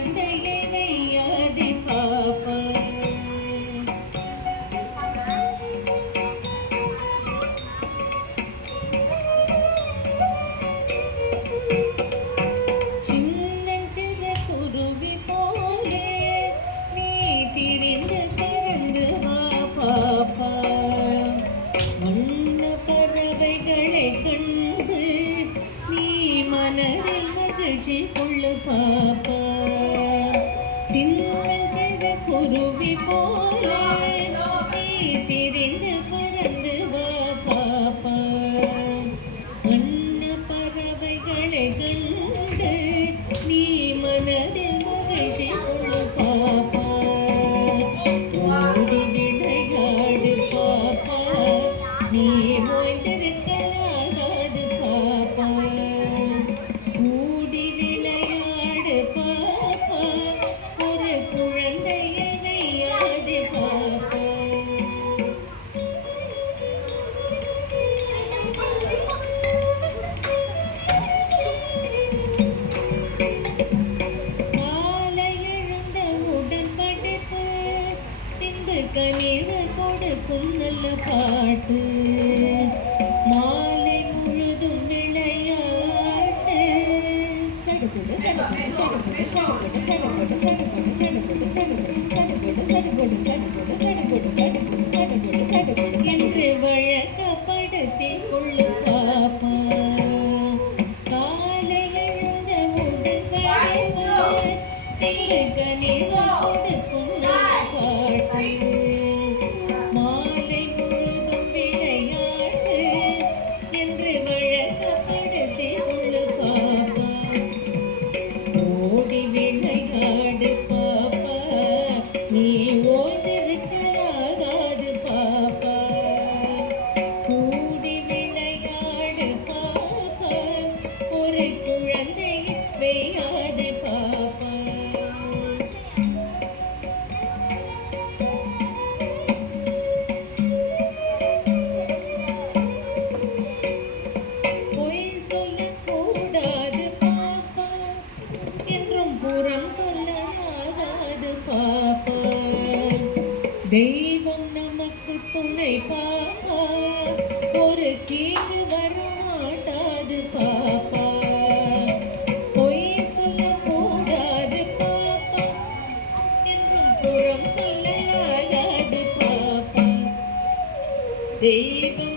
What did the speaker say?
குழந்தையை வையாதே பாப்பா. சின்னஞ்சிறு குருவி போலே நீ திரிந்து பறந்து வா பாப்பா. வண்ண பறவைகளை கண்டு நீ மனதில் மகிழ்ச்சி கொள்ளு பாப்பா. சின்னஞ்சிறு குருவி போலே நீ திரிந்து பறந்து வா பாப்பா. வண்ண பறவைகளை கண்டு நீ மனதில் மகிழ்ச்சி கொள்ளு பாப்பா. ஓடி விளையாடு பாப்பா, நீ ஓய்ந்திருக்கலாகாது பாப்பா. ஓடி விளையாடு பாப்பா, ஒரு குழந்தையை வையாதே பாப்பா. கனிவு கொடுக்கும் நல்ல பாட்டு, மாலை முழுதும் விளையாட்டு. சடுகுடு சடுகுடு சடுகுடு சடுகுடு சடுகுடு சடுகுடு சடுகுடு சடுகுடு சடுகுடு சடுகுடு சடுகுடு சடுகுடு சடுகுடு சடுகுடு சடுகுடு என்று வழக்கப்படுத்தி கொள்ளு பாப்பா. காலை எழுந்த உடன் படைப்பு கனிவு கொடுக்கும் நல்ல பாட்டு. தெய்வம் நமக்கு துணை பாப்பா, ஒரு தீங்கு வர மாட்டாது பாப்பா. பொய் சொல்லக்கூடாது பாப்பா, என்றும் புறம் சொல்லலாகாது பாப்பா. தெய்வம்